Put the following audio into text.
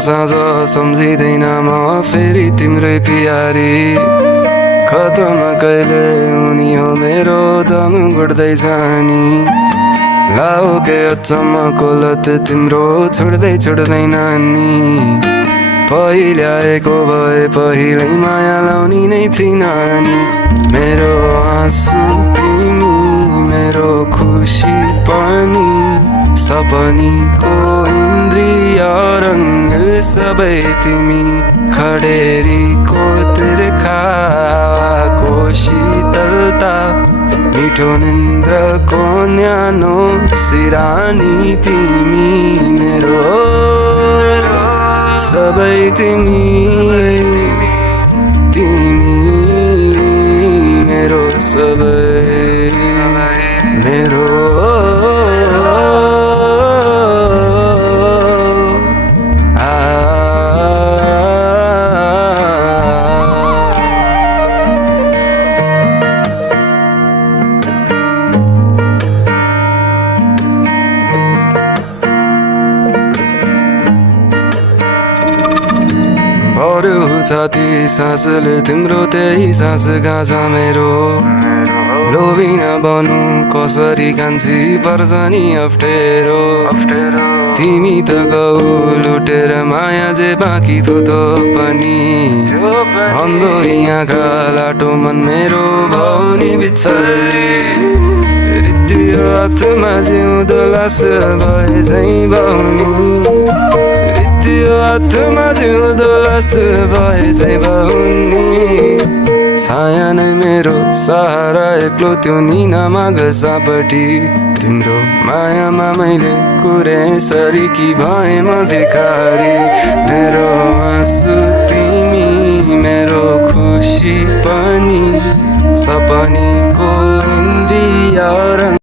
साँझ सम्झिँदैन म फेरि तिम्रै प्यारी खतमा कहिले उनी हो मेरो दम गुड्दै जानी लाओ के अचम्मको लत तिम्रो छुट्दैन नि पहिल्याएको भए पहिल्यै माया लाउने नै थिइन नि मेरो आँसु तिमी मेरो खुसी पनि सपनीको इन्द्रिय रङ्ग सबै तिमी खडेरीको तिर्खाको शीतलता मिठो निन्द्रको न्यानो सिरानी तिमी मेरो सबै तिमी मेरो सबै मेरो भर्यो छाती सासले तिम्रो त्यही सास गाँजा मेरो लोभी नबनु कसरी कान्छी पर्छ नि अप्ठ्यारो तिमी त गौ लुटेर माया जे बाँकी थो त पनि अन्धो यहाँका लाटो मन मेरो भौनी बिच्छली रित्तियो हातमा जिउँदो लास भए झै बाहुनी त्यो हातमा जिउँदो लास भए झै बाहुनी छाया नै मेरो सहारा एक्लो त्यो निनामा घसापट्टि तिम्रो मायामा मैले कुरे सरीकी भए म भिखारी मेरो आँसु तिमी मेरो खुसी पनि सपनीको इन्द्रिय